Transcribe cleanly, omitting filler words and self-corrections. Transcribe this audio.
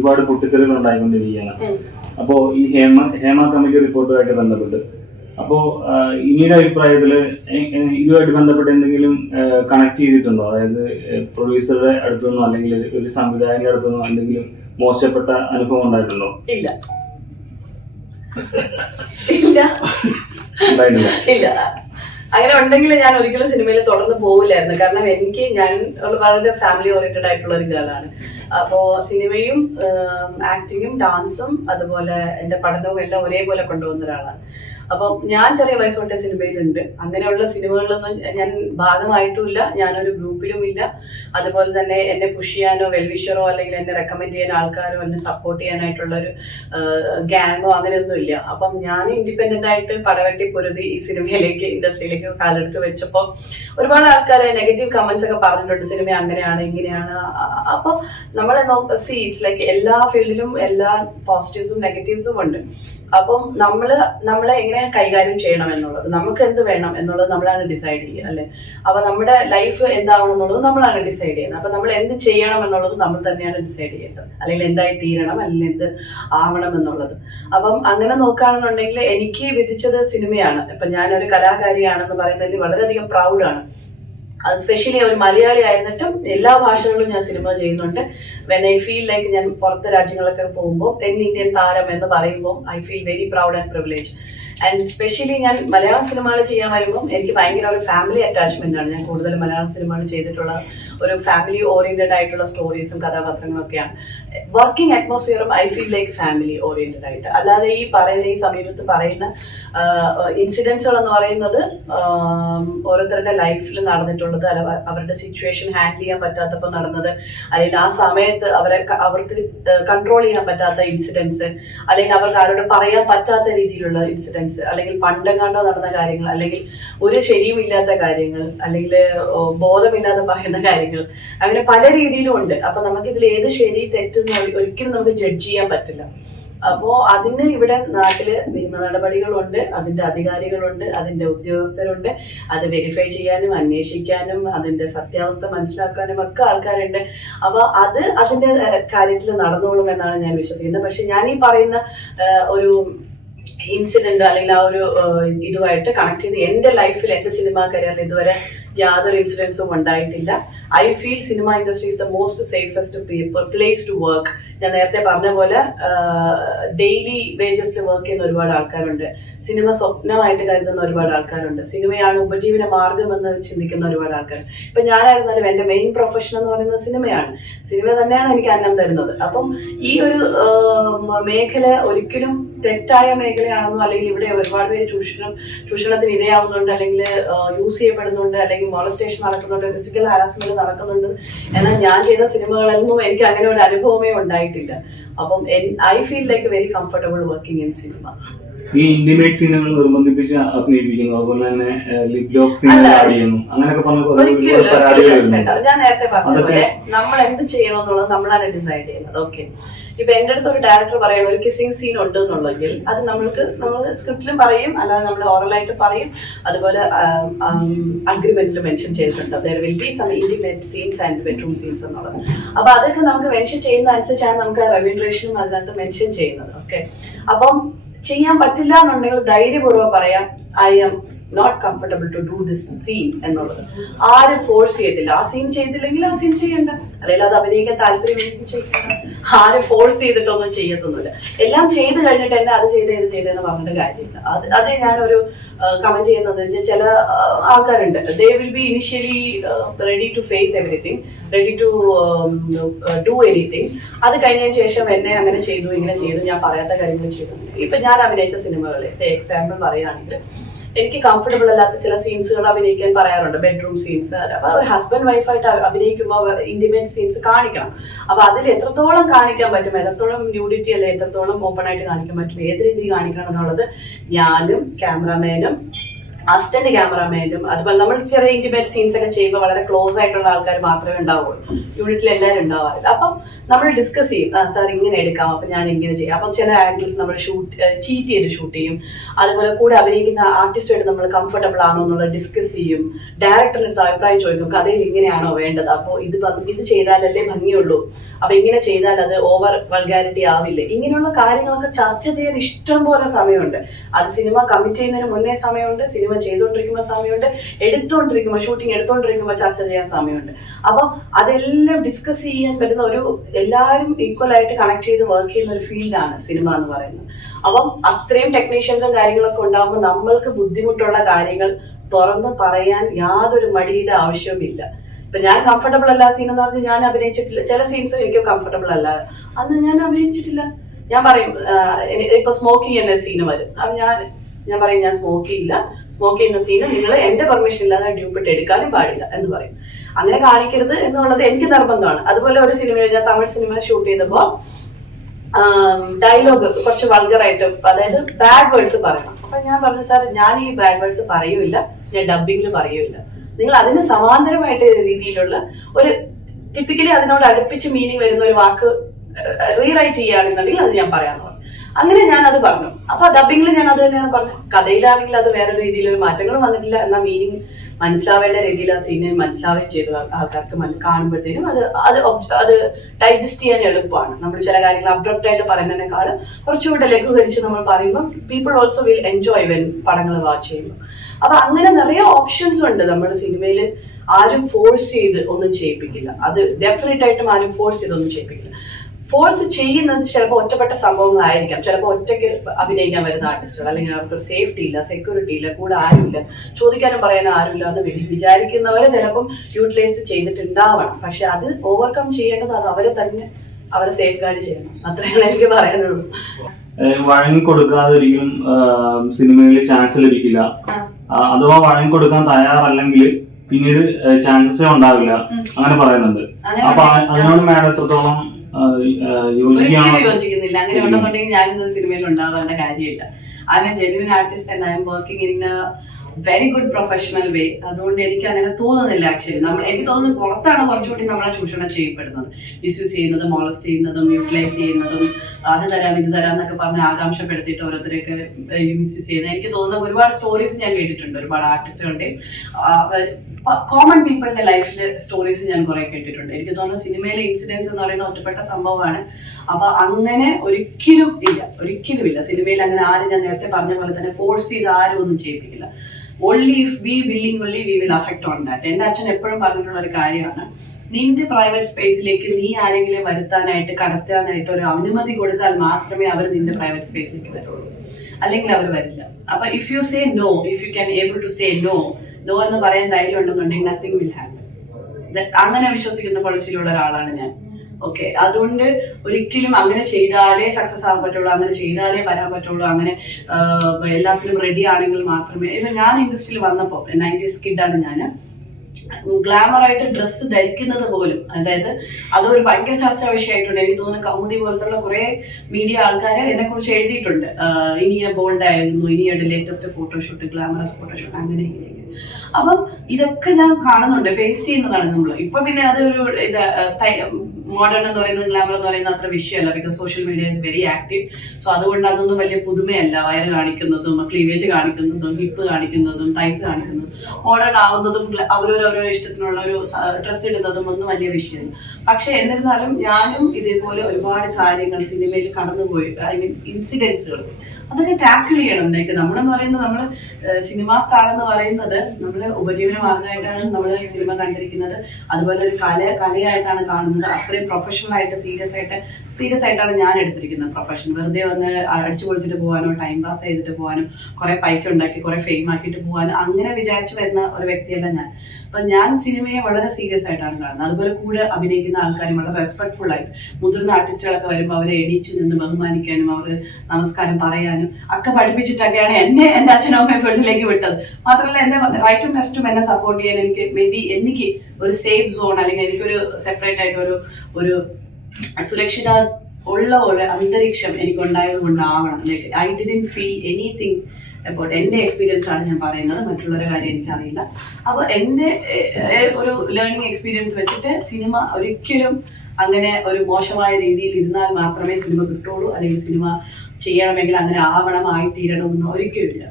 ഒരുപാട് പൊട്ടിത്തെറികൾ ഉണ്ടായിക്കൊണ്ടിരിക്കുകയാണ്. അപ്പോ ഈ ഹേമ കമ്മിറ്റി റിപ്പോർട്ടുമായിട്ട് ബന്ധപ്പെട്ട് അപ്പോ ഇനിയുടെ അഭിപ്രായത്തില് ഇതുമായിട്ട് ബന്ധപ്പെട്ട് എന്തെങ്കിലും കണക്ട് ചെയ്തിട്ടുണ്ടോ? അതായത് പ്രൊഡ്യൂസറുടെ അടുത്തുനിന്നോ അല്ലെങ്കിൽ ഒരു സംവിധായകന്റെ അടുത്തുനിന്നോ എന്തെങ്കിലും മോശപ്പെട്ട അനുഭവം ഉണ്ടായിട്ടുണ്ടോ? ഇല്ല. അങ്ങനെ ഉണ്ടെങ്കിൽ ഞാൻ ഒരിക്കലും സിനിമയിൽ തുടർന്ന് പോവില്ലായിരുന്നു. കാരണം ഞാൻ വളരെ ഫാമിലി ഓറിയന്റഡ് ആയിട്ടുള്ള ഒരു ഗേളാണ്. അപ്പോൾ സിനിമയും ആക്ടിങ്ങും ഡാൻസും അതുപോലെ എൻ്റെ പഠനവും എല്ലാം ഒരേപോലെ കൊണ്ടുപോകുന്ന ഒരാളാണ്. അപ്പം ഞാൻ ചെറിയ വയസ്സ് തൊട്ടേ സിനിമയിലുണ്ട്. അങ്ങനെയുള്ള സിനിമകളിലൊന്നും ഞാൻ ഭാഗമായിട്ടുമില്ല, ഞാനൊരു ഗ്രൂപ്പിലും ഇല്ല. അതുപോലെ തന്നെ എന്നെ പുഷ് ചെയ്യാനോ വെൽവിഷറോ അല്ലെങ്കിൽ എന്നെ റെക്കമെൻഡ് ചെയ്യാൻ ആൾക്കാരോ എന്നെ സപ്പോർട്ട് ചെയ്യാനായിട്ടുള്ളൊരു ഗ്യാങ്ങോ അങ്ങനെയൊന്നും ഇല്ല. അപ്പം ഞാൻ ഇൻഡിപെൻഡന്റ് ആയിട്ട് പടവെട്ടി പൊരുതി ഈ സിനിമയിലേക്ക് ഇൻഡസ്ട്രിയിലേക്ക് കാലെടുത്ത് വെച്ചപ്പോൾ ഒരുപാട് ആൾക്കാർ നെഗറ്റീവ് കമന്റ്സ് ഒക്കെ പറഞ്ഞിട്ടുണ്ട്, സിനിമ അങ്ങനെയാണ് ഇങ്ങനെയാണ്. അപ്പം നമ്മളെ ഇറ്റ്സ് ലൈക്ക് എല്ലാ ഫീൽഡിലും എല്ലാ പോസിറ്റീവ്സും നെഗറ്റീവ്സും ഉണ്ട്. അപ്പം നമ്മളെ എങ്ങനെ കൈകാര്യം ചെയ്യണം എന്നുള്ളത്, നമുക്ക് എന്ത് വേണം എന്നുള്ളത് നമ്മളാണ് ഡിസൈഡ് ചെയ്യുക, അല്ലെ? അപ്പൊ നമ്മുടെ ലൈഫ് എന്താവണം എന്നുള്ളത് നമ്മളാണ് ഡിസൈഡ് ചെയ്യുന്നത്. അപ്പൊ നമ്മൾ എന്ത് ചെയ്യണം എന്നുള്ളത് നമ്മൾ തന്നെയാണ് ഡിസൈഡ് ചെയ്യേണ്ടത്, അല്ലെങ്കിൽ എന്തായി തീരണം, അല്ലെങ്കിൽ എന്ത് ആവണം എന്നുള്ളത്. അപ്പം അങ്ങനെ നോക്കുകയാണെന്നുണ്ടെങ്കിൽ എനിക്ക് വിധിച്ചത് സിനിമയാണ്. ഇപ്പൊ ഞാനൊരു കലാകാരിയാണെന്ന് പറയുന്നതിൽ വളരെയധികം പ്രൗഡാണ്. അത് സ്പെഷ്യലി ഒരു മലയാളി ആയിരുന്നിട്ടും എല്ലാ ഭാഷകളിലും ഞാൻ സിനിമ ചെയ്യുന്നുണ്ട്. വെൻ ഐ ഫീൽ ലൈക്ക് ഞാൻ പുറത്തെ രാജ്യങ്ങളൊക്കെ പോകുമ്പോൾ തെന്നിന്ത്യൻ താരം എന്ന് പറയുമ്പോൾ I feel very proud and privilege. And specially ഞാൻ മലയാളം സിനിമകൾ ചെയ്യാൻ വരുമ്പോൾ എനിക്ക് ഭയങ്കര ഒരു ഫാമിലി അറ്റാച്ച്മെന്റ് ആണ്. ഞാൻ കൂടുതൽ മലയാളം സിനിമകൾ ചെയ്തിട്ടുള്ള ഒരു ഫാമിലി ഓറിയന്റഡ് ആയിട്ടുള്ള സ്റ്റോറീസും കഥാപാത്രങ്ങളും ഒക്കെയാണ്. വർക്കിംഗ് അറ്റ്മോസ്ഫിയറും I feel like family oriented ആയിട്ട്. അല്ലാതെ ഈ സമീപത്ത് പറയുന്ന ഇൻസിഡൻസുകൾ എന്ന് പറയുന്നത് ഓരോരുത്തരുടെ ലൈഫിൽ നടന്നിട്ടുള്ളത്, അല്ല അവരുടെ സിറ്റുവേഷൻ ഹാൻഡിൽ ചെയ്യാൻ പറ്റാത്തപ്പോൾ നടന്നത്, അല്ലെങ്കിൽ ആ സമയത്ത് അവർക്ക് കൺട്രോൾ ചെയ്യാൻ പറ്റാത്ത ഇൻസിഡൻസ്, അല്ലെങ്കിൽ അവർക്ക് ആരോട് പറയാൻ പറ്റാത്ത രീതിയിലുള്ള ഇൻസിഡൻസ്, അല്ലെങ്കിൽ പണ്ടെങ്ങാണ്ടോ നടന്ന കാര്യങ്ങൾ, അല്ലെങ്കിൽ ഒരു ശരിയുമില്ലാത്ത കാര്യങ്ങൾ, അല്ലെങ്കിൽ ബോധമില്ലാതെ പറയുന്ന കാര്യങ്ങൾ, അങ്ങനെ പല രീതിയിലും ഉണ്ട്. അപ്പൊ നമുക്കിതിൽ ഏത് ശരി തെറ്റെന്ന് ഒരിക്കലും നമുക്ക് ജഡ്ജ് ചെയ്യാൻ പറ്റില്ല. അപ്പോ അതിന് ഇവിടെ നാട്ടില് നിയമ നടപടികളുണ്ട്, അതിന്റെ അധികാരികളുണ്ട്, അതിന്റെ ഉദ്യോഗസ്ഥരുണ്ട്. അത് വെരിഫൈ ചെയ്യാനും അന്വേഷിക്കാനും അതിന്റെ സത്യാവസ്ഥ മനസ്സിലാക്കാനും ഒക്കെ ആൾക്കാരുണ്ട്. അപ്പൊ അതിന്റെ കാര്യത്തിൽ നടന്നോളും എന്നാണ് ഞാൻ വിശ്വസിക്കുന്നത്. പക്ഷെ ഞാൻ ഈ പറയുന്ന ഒരു ഇൻസിഡന്റ് അല്ലെങ്കിൽ ആ ഒരു ഇതുമായിട്ട് കണക്ട് ചെയ്ത് എന്റെ ലൈഫിൽ, എന്റെ സിനിമാ കരിയറിൽ ഇതുവരെ യാതൊരു ഇൻസിഡൻസും ഉണ്ടായിട്ടില്ല. I feel cinema industry is the most safest place to work. ഞാൻ നേരത്തെ പറഞ്ഞ പോലെ ഡെയിലി വേജസിൽ വർക്ക് ചെയ്യുന്ന ഒരുപാട് ആൾക്കാരുണ്ട്, സിനിമ സ്വപ്നമായിട്ട് കരുതുന്ന ഒരുപാട് ആൾക്കാരുണ്ട്, സിനിമയാണ് ഉപജീവന മാർഗമെന്ന് ചിന്തിക്കുന്ന ഒരുപാട് ആൾക്കാർ. ഇപ്പൊ ഞാനായിരുന്നാലും എൻ്റെ മെയിൻ പ്രൊഫഷൻ എന്ന് പറയുന്നത് സിനിമയാണ്. സിനിമ തന്നെയാണ് എനിക്ക് അന്നം തരുന്നത്. അപ്പം ഈ ഒരു മേഖല ഒരിക്കലും തെറ്റായ മേഖലയാണെന്നോ, അല്ലെങ്കിൽ ഇവിടെ ഒരുപാട് പേര് ചൂഷണത്തിന് ഇരയാവുന്നുണ്ട്, അല്ലെങ്കിൽ യൂസ് ചെയ്യപ്പെടുന്നുണ്ട്, അല്ലെങ്കിൽ മോളസ്റ്റേഷൻ നടക്കുന്നുണ്ട്, ഫിസിക്കൽ ഹാരാസ്മെന്റ് നടക്കുന്നുണ്ട് എന്നാൽ ഞാൻ ചെയ്ത സിനിമകളൊന്നും എനിക്ക് അങ്ങനെ ഒരു അനുഭവമേ ഉണ്ടായിട്ടില്ല. അപ്പം I feel like very comfortable working in cinema. ഈ ഇന്റിമേറ്റ് സീനുകൾ നിർബന്ധിപ്പിച്ച് അഭിനയിപ്പിക്കുന്നു, അതുപോലെ തന്നെ ലിപ് ലോക്ക് സീനുകൾ ചെയ്യുന്നു, അങ്ങനെയൊക്കെ ഞാൻ നേരത്തെ പറഞ്ഞ പോലെ നമ്മൾ എന്ത് ചെയ്യണമെന്നുള്ളത് നമ്മളാണ് ഡിസൈഡ് ചെയ്യുന്നത്. ഓക്കെ, ഇപ്പൊ എന്റെ അടുത്ത് ഒരു ഡയറക്ടർ പറയണം ഒരു കിസിംഗ് സീൻ ഉണ്ട് എന്നുള്ളെങ്കിൽ അത് നമ്മൾ സ്ക്രിപ്റ്റിലും പറയും, അല്ലാതെ നമ്മൾ ഓറലായിട്ട് പറയും. അതുപോലെ അഗ്രിമെന്റിൽ മെൻഷൻ ചെയ്തിട്ടുണ്ട് there will be some intimate scenes and bedroom scenes എന്നുള്ളത്. അപ്പൊ അതൊക്കെ നമുക്ക് മെൻഷൻ ചെയ്യുന്ന അനുസരിച്ചാണ് നമുക്ക് റെമ്യൂണറേഷനും അതിനകത്ത് മെൻഷൻ ചെയ്യുന്നത്. ഓക്കെ, അപ്പം ചെയ്യാൻ പറ്റില്ല എന്നുണ്ടെങ്കിൽ ധൈര്യപൂർവ്വം പറയാം I am not comfortable to do this scene എന്നുള്ളത്. ആരും ഫോഴ്സ് ചെയ്തില്ല. ആ സീൻ ചെയ്തില്ലെങ്കിൽ ആ സീൻ ചെയ്യണ്ട, അല്ലെങ്കിൽ അത് അഭിനയിക്കാൻ താല്പര്യം ചെയ്യണ്ട. ആരും ഫോഴ്സ് ചെയ്തിട്ടൊന്നും ചെയ്യത്തൊന്നുമില്ല. എല്ലാം ചെയ്ത് കഴിഞ്ഞിട്ട് എന്നെ അത് ചെയ്തെന്ന് പറഞ്ഞിട്ട് കാര്യമില്ല. അതേ ഞാനൊരു കമന്റ് ചെയ്യുന്നത് ചില ആൾക്കാരുണ്ട്, they will be initially ready to face everything, ready to do anything. അത് കഴിഞ്ഞതിന് ശേഷം എന്നെ അങ്ങനെ ചെയ്തു ഇങ്ങനെ ചെയ്തു, ഞാൻ പറയാത്ത കാര്യങ്ങൾ ചെയ്തു. ഇപ്പൊ ഞാൻ അഭിനയിച്ച സിനിമകളെ എക്സാമ്പിൾ പറയുകയാണെങ്കിൽ എനിക്ക് കംഫർട്ടബിൾ അല്ലാത്ത ചില സീൻസുകൾ അഭിനയിക്കാൻ പറയാറുണ്ട്, ബെഡ്റൂം സീൻസ്. അപ്പൊ ഒരു ഹസ്ബൻഡ് വൈഫായിട്ട് അഭിനയിക്കുമ്പോൾ ഇന്റിമേറ്റ് സീൻസ് കാണിക്കണം. അപ്പൊ അതിൽ എത്രത്തോളം കാണിക്കാൻ പറ്റും, എത്രത്തോളം ന്യൂഡിറ്റി അല്ലെ എത്രത്തോളം ഓപ്പൺ ആയിട്ട് കാണിക്കാൻ പറ്റും, ഏത് രീതിയിൽ കാണിക്കണം എന്നുള്ളത് ഞാനും ക്യാമറാമാനും അസിസ്റ്റന്റ് ക്യാമറാമാനും അതുപോലെ നമ്മൾ ചെറിയ ഇന്റിമേറ്റ് സീൻസ് ഒക്കെ ചെയ്യുമ്പോൾ വളരെ ക്ലോസ് ആയിട്ടുള്ള ആൾക്കാർ മാത്രമേ ഉണ്ടാവുള്ളൂ. യൂണിറ്റിൽ എല്ലാവരും ഉണ്ടാവാറില്ല. അപ്പം നമ്മൾ ഡിസ്കസ് ചെയ്യും, സാർ ഇങ്ങനെ എടുക്കാം, അപ്പം ഞാൻ ഇങ്ങനെ ചെയ്യാം. അപ്പം ചില ആംഗിൾസ് നമ്മൾ ചീറ്റ് ചെയ്ത് ഷൂട്ട് ചെയ്യും. അതുപോലെ കൂടെ അഭിനയിക്കുന്ന ആർട്ടിസ്റ്റുമായിട്ട് നമ്മൾ കംഫർട്ടബിൾ ആണോ എന്നുള്ളത് ഡിസ്കസ് ചെയ്യും. ഡയറക്ടറിന്റെ അടുത്ത് അഭിപ്രായം ചോദിക്കും, കഥയിൽ ഇങ്ങനെയാണോ വേണ്ടത്, അപ്പോൾ ഇത് ചെയ്താലല്ലേ ഭംഗിയുള്ളൂ, അപ്പൊ ഇങ്ങനെ ചെയ്താൽ അത് ഓവർ വൾഗാരിറ്റി ആവില്ലേ. ഇങ്ങനെയുള്ള കാര്യങ്ങളൊക്കെ ചർച്ച ചെയ്യാൻ ഇഷ്ടം പോലെ സമയമുണ്ട്. അത് സിനിമ കമ്മിറ്റ് ചെയ്യുന്നതിന് മുന്നേ സമയമുണ്ട്, സിനിമ ചെയ്തുകൊണ്ടിരിക്കുമ്പോൾ സമയമുണ്ട്, ഷൂട്ടിംഗ് എടുത്തുകൊണ്ടിരിക്കുമ്പോൾ ചർച്ച ചെയ്യാൻ സമയമുണ്ട്. അപ്പം അതെല്ലാം ഡിസ്കസ് ചെയ്യാൻ പറ്റുന്ന എല്ലാവരും ഈക്വൽ ആയിട്ട് കണക്ട് ചെയ്ത് വർക്ക് ചെയ്യുന്ന ഒരു ഫീൽഡാണ് സിനിമ എന്ന് പറയുന്നത്. അപ്പം അത്രയും ടെക്നീഷ്യൻസും കാര്യങ്ങളൊക്കെ ഉണ്ടാകുമ്പോൾ നമ്മൾക്ക് ബുദ്ധിമുട്ടുള്ള കാര്യങ്ങൾ തുറന്ന് പറയാൻ യാതൊരു മടിയുടെ ആവശ്യവുമില്ല. ഇപ്പൊ ഞാൻ കംഫർട്ടബിൾ അല്ല സീൻ എന്ന് പറഞ്ഞാൽ ഞാൻ അഭിനയിച്ചിട്ടില്ല. ചില സീൻസ് എനിക്ക് കംഫർട്ടബിൾ അല്ല, അന്ന് ഞാൻ അഭിനയിച്ചിട്ടില്ല. ഞാൻ പറയും, ഇപ്പൊ സ്മോക്കിംഗ് എന്ന സീന് വരും, അപ്പൊ ഞാൻ പറയും ഞാൻ സ്മോക്ക് ചെയ്യുന്ന സീന് നിങ്ങൾ എന്റെ പെർമിഷൻ ഇല്ലാതെ ഡ്യൂപ്പിട്ട് എടുക്കാനും പാടില്ല എന്ന് പറയും. അങ്ങനെ കാണിക്കരുത് എന്നുള്ളത് എനിക്ക് നിർബന്ധമാണ്. അതുപോലെ ഒരു സിനിമയിൽ ഞാൻ തമിഴ് സിനിമ ഷൂട്ട് ചെയ്തപ്പോ ഡയലോഗ് കുറച്ച് വൾഗറായിട്ട്, അതായത് ബാഡ് വേർഡ്സ് പറയണം. അപ്പൊ ഞാൻ പറഞ്ഞു, സാർ ഞാൻ ഈ ബാഡ് വേർഡ്സ് പറയൂല, ഞാൻ ഡബിങ്ങിൽ പറയൂല, നിങ്ങൾ അതിന് സമാന്തരമായിട്ട് രീതിയിലുള്ള ഒരു ടിപ്പിക്കലി അതിനോട് അടുപ്പിച്ച് മീനിങ് വരുന്ന ഒരു വാക്ക് റീറൈറ്റ് ചെയ്യുകയാണെന്നുണ്ടെങ്കിൽ അത് ഞാൻ പറയാമെന്ന് പറഞ്ഞു. അങ്ങനെ ഞാൻ അത് പറഞ്ഞു. അപ്പൊ ഡബിങ്ങിൽ ഞാൻ അത് തന്നെയാണ് പറഞ്ഞു. കഥയിലാണെങ്കിൽ അത് വേറെ രീതിയിൽ ഒരു മാറ്റങ്ങളും വന്നിട്ടില്ല, എന്നാൽ മീനിങ് മനസ്സിലാവേണ്ട രീതിയിൽ ആ സീനെ മനസ്സിലാവുകയും ചെയ്തു. ആൾക്കാർക്ക് കാണുമ്പോഴത്തേനും അത് ഡൈജസ്റ്റ് ചെയ്യാൻ എളുപ്പമാണ്. നമ്മൾ ചില കാര്യങ്ങൾ അബ്രപ്റ്റ് ആയിട്ട് പറയുന്നതിനേക്കാളും കുറച്ചുകൂടെ ലഘൂകരിച്ച് നമ്മൾ പറയുമ്പോൾ people also will enjoy when പടങ്ങൾ വാച്ച് ചെയ്യുമ്പോൾ. അപ്പൊ അങ്ങനെ നിറയെ ഓപ്ഷൻസ് ഉണ്ട് നമ്മുടെ സിനിമയിൽ. ആരും ഫോഴ്സ് ചെയ്ത് ഒന്നും ചെയ്യിപ്പിക്കില്ല, അത് ഡെഫിനറ്റ് ആയിട്ടും ആരും ഫോഴ്സ് ചെയ്ത് ഒന്നും ചെയ്യിപ്പിക്കില്ല. ഫോഴ്സ് ചെയ്യുന്നത് ചിലപ്പോൾ ഒറ്റപ്പെട്ട സംഭവങ്ങളായിരിക്കാം. ചിലപ്പോൾ ഒറ്റയ്ക്ക് അഭിനയിക്കാൻ വരുന്ന ആർട്ടിസ്റ്റുകൾ, അല്ലെങ്കിൽ അവർക്ക് സേഫ്റ്റി ഇല്ല, സെക്യൂരിറ്റി ഇല്ല, കൂടെ ആരുമില്ല, ചോദിക്കാനും പറയാനും ആരുമില്ല എന്ന് വിചാരിക്കുന്നവരെ ചിലപ്പം യൂട്ടിലൈസ് ചെയ്തിട്ടുണ്ടാവണം. പക്ഷെ അത് ഓവർകം ചെയ്യേണ്ടത് അത് അവരെ സേഫ് ഗാർഡ് ചെയ്യണം. അത്രയാണ് എനിക്ക് പറയാനുള്ളൂ. വഴങ്ങിക്കൊടുക്കാതെ ഒരിക്കലും സിനിമയിൽ ചാൻസ് ലഭിക്കില്ല. അഥവാ വഴങ്ങിക്കൊടുക്കാൻ തയ്യാറല്ലെങ്കിൽ പിന്നീട് ചാൻസസേ ഉണ്ടാവില്ല, അങ്ങനെ പറയുന്നുണ്ട്. അപ്പൊ അതിനോട് മാഡം എത്രത്തോളം യോജിക്കുന്നില്ല? അങ്ങനെ ഉണ്ടെന്നുണ്ടെങ്കിൽ ഞാനിന്ന് സിനിമയിൽ ഉണ്ടാവേണ്ട കാര്യമില്ല. I M A genuine artist and I am working in very good professional വേ. അതുകൊണ്ട് എനിക്ക് അങ്ങനെ തോന്നുന്നില്ല. ആക്ച്വലി എനിക്ക് തോന്നുന്നു പുറത്താണ് കുറച്ചുകൂടി നമ്മളെ ചൂഷണം ചെയ്യപ്പെടുന്നത്, മിസ്യൂസ് ചെയ്യുന്നതും മോളസ്റ്റ് ചെയ്യുന്നതും യൂട്ടിലൈസ് ചെയ്യുന്നതും, അത് തരാം ഇത് തരാം എന്നൊക്കെ പറഞ്ഞ് ആകാംക്ഷപ്പെടുത്തിയിട്ട് ഓരോരുത്തരെയൊക്കെ മിസ്യൂസ് ചെയ്യുന്നത്. എനിക്ക് തോന്നുന്ന ഒരുപാട് സ്റ്റോറീസ് ഞാൻ കേട്ടിട്ടുണ്ട്, ഒരുപാട് ആർട്ടിസ്റ്റുകളുടെയും കോമൺ പീപ്പിളിന്റെ ലൈഫിലെ സ്റ്റോറീസ് ഞാൻ കുറെ കേട്ടിട്ടുണ്ട്. എനിക്ക് തോന്നുന്നു സിനിമയിലെ ഇൻസിഡൻസ് എന്ന് പറയുന്ന ഒറ്റപ്പെട്ട സംഭവമാണ്. അപ്പൊ അങ്ങനെ ഒരിക്കലും ഇല്ല സിനിമയിൽ. അങ്ങനെ ആരും, ഞാൻ നേരത്തെ പറഞ്ഞ പോലെ തന്നെ ഫോഴ്സ് ചെയ്ത് ആരും ഒന്നും ചെയ്യിപ്പിക്കില്ല. only if we willingly we will affect on that. എൻ്റെ അച്ഛൻ എപ്പോഴും പറഞ്ഞിട്ടുള്ള ഒരു കാര്യമാണ്, നിന്റെ പ്രൈവറ്റ് സ്പേസിലേക്ക് നീ ആരെങ്കിലും വരുത്താനായിട്ട് കടത്താനായിട്ട് ഒരു അനുമതി കൊടുത്താൽ മാത്രമേ അവർ നിന്റെ പ്രൈവറ്റ് സ്പേസിലേക്ക് വരുള്ളൂ, അല്ലെങ്കിൽ അവർ വരില്ല. അപ്പൊ if you say no, if you can able to say no എന്ന് പറയാൻ ധൈര്യം ഉണ്ടെന്നുണ്ടെങ്കിൽ നത്തിങ് വിൽ ഹാപ്പൻ. അങ്ങനെ വിശ്വസിക്കുന്ന പോളിസിയിലുള്ള ഒരാളാണ് ഞാൻ. ഓക്കെ, അതുകൊണ്ട് ഒരിക്കലും അങ്ങനെ ചെയ്താലേ സക്സസ് ആകാൻ പറ്റുള്ളൂ, അങ്ങനെ ചെയ്താലേ വരാൻ പറ്റുള്ളൂ, അങ്ങനെ എല്ലാത്തിനും റെഡി ആണെങ്കിൽ മാത്രമേ. ഇപ്പം ഞാൻ ഇൻഡസ്ട്രിയിൽ വന്നപ്പോൾ 90s കിഡാണ് ഞാൻ. ഗ്ലാമറായിട്ട് ഡ്രസ്സ് ധരിക്കുന്നത് പോലും, അതായത് അതൊരു ഭയങ്കര ചർച്ചാ വിഷയമായിട്ടുണ്ട്. എനിക്ക് തോന്നുന്നു കൗമുദി പോലത്തുള്ള കുറെ മീഡിയ ആൾക്കാർ എന്നെ കുറിച്ച് എഴുതിയിട്ടുണ്ട്. ഇനിയ ബോൾഡ് ആയിരുന്നു, ഇനിയുടെ ലേറ്റസ്റ്റ് ഫോട്ടോഷൂട്ട്, ഗ്ലാമറസ് ഫോട്ടോഷൂട്ട്, അങ്ങനെ ഇങ്ങനെ. അപ്പം ഇതൊക്കെ ഞാൻ കാണുന്നുണ്ട്, ഫേസ് ചെയ്യുന്നതാണ് നമ്മൾ. ഇപ്പൊ പിന്നെ അതൊരു മോഡേൺ എന്ന് പറയുന്നത്, ഗ്ലാമർ എന്ന് പറയുന്നത് അത്ര വിഷയമല്ല, because social media is very active. So അതുകൊണ്ട് അതൊന്നും വലിയ പുതുമയല്ല. വയറ് കാണിക്കുന്നതും ക്ലീവേജ് കാണിക്കുന്നതും ഹിപ്പ് കാണിക്കുന്നതും തൈസ് കാണിക്കുന്നതും മോഡേൺ ആവുന്നതും അവരോരോ ഇഷ്ടത്തിനുള്ള ഒരു ഡ്രസ്സ് ഇടുന്നതും ഒന്നും വലിയ വിഷയമല്ല. പക്ഷെ എന്നിരുന്നാലും ഞാനും ഇതേപോലെ ഒരുപാട് കാര്യങ്ങൾ സിനിമയിൽ കടന്നുപോയി, ഐ മീൻ ഇൻസിഡൻസുകൾ, അതൊക്കെ ടാക്കിൾ ചെയ്യണം. എന്നൊക്കെ നമ്മളെന്ന് പറയുന്നത്, നമ്മൾ സിനിമാ സ്റ്റാർ എന്ന് പറയുന്നത് നമ്മൾ ഉപജീവന മാർഗമായിട്ടാണ് നമ്മൾ സിനിമ കണ്ടിരിക്കുന്നത്. അതുപോലെ ഒരു കലയായിട്ടാണ് കാണുന്നത്. അത്രയും പ്രൊഫഷണൽ ആയിട്ട് സീരിയസ് ആയിട്ടാണ് ഞാൻ എടുത്തിരിക്കുന്നത് പ്രൊഫഷൻ. വെറുതെ വന്ന് അടിച്ചു പൊളിച്ചിട്ട് പോകാനോ ടൈം പാസ് ചെയ്തിട്ട് പോകാനോ കുറെ പൈസ ഉണ്ടാക്കി കുറെ ഫെയിം ആക്കിയിട്ട് പോകാനോ അങ്ങനെ വിചാരിച്ചു വരുന്ന ഒരു വ്യക്തിയല്ല ഞാൻ. അപ്പൊ ഞാൻ സിനിമയെ വളരെ സീരിയസ് ആയിട്ടാണ് കാണുന്നത്. അതുപോലെ കൂടെ അഭിനയിക്കുന്ന ആൾക്കാരും വളരെ റെസ്പെക്ട്ഫുൾ ആയിട്ട്, മുതിർന്ന ആർട്ടിസ്റ്റുകളൊക്കെ വരുമ്പോൾ അവരെ എണീച്ച് നിന്ന് ബഹുമാനിക്കാനും അവർ നമസ്കാരം പറയാനും ഒക്കെ പഠിപ്പിച്ചിട്ടൊക്കെയാണ് എന്നെ എൻ്റെ അച്ഛനും അമ്മയും ഫീൽഡിലേക്ക് വിട്ടത്. മാത്രമല്ല എന്നെ റൈറ്റും ലെഫ്റ്റും എന്നെ സപ്പോർട്ട് ചെയ്യാൻ എനിക്ക് ഒരു സേഫ് സോൺ, അല്ലെങ്കിൽ എനിക്കൊരു സെപ്പറേറ്റ് ആയിട്ട് ഒരു സുരക്ഷിത ഉള്ള ഒരു അന്തരീക്ഷം എനിക്ക് ഉണ്ടായത് കൊണ്ടാവണം. Like I didn't feel anything effort. എൻ്റെ എക്സ്പീരിയൻസ് ആണ് ഞാൻ പറയുന്നത്, മറ്റുള്ളവരുടെ കാര്യം എനിക്കറിയില്ല. അപ്പോൾ എൻ്റെ ഒരു ലേണിംഗ് എക്സ്പീരിയൻസ് വെച്ചിട്ട് സിനിമ ഒരിക്കലും അങ്ങനെ ഒരു മോശമായ രീതിയിൽ ഇരുന്നാൽ മാത്രമേ സിനിമ കിട്ടുള്ളൂ, അല്ലെങ്കിൽ സിനിമ ചെയ്യണമെങ്കിൽ അങ്ങനെ ആവണം, ആയിത്തീരണമെന്ന് ഒരിക്കലും ഇല്ല.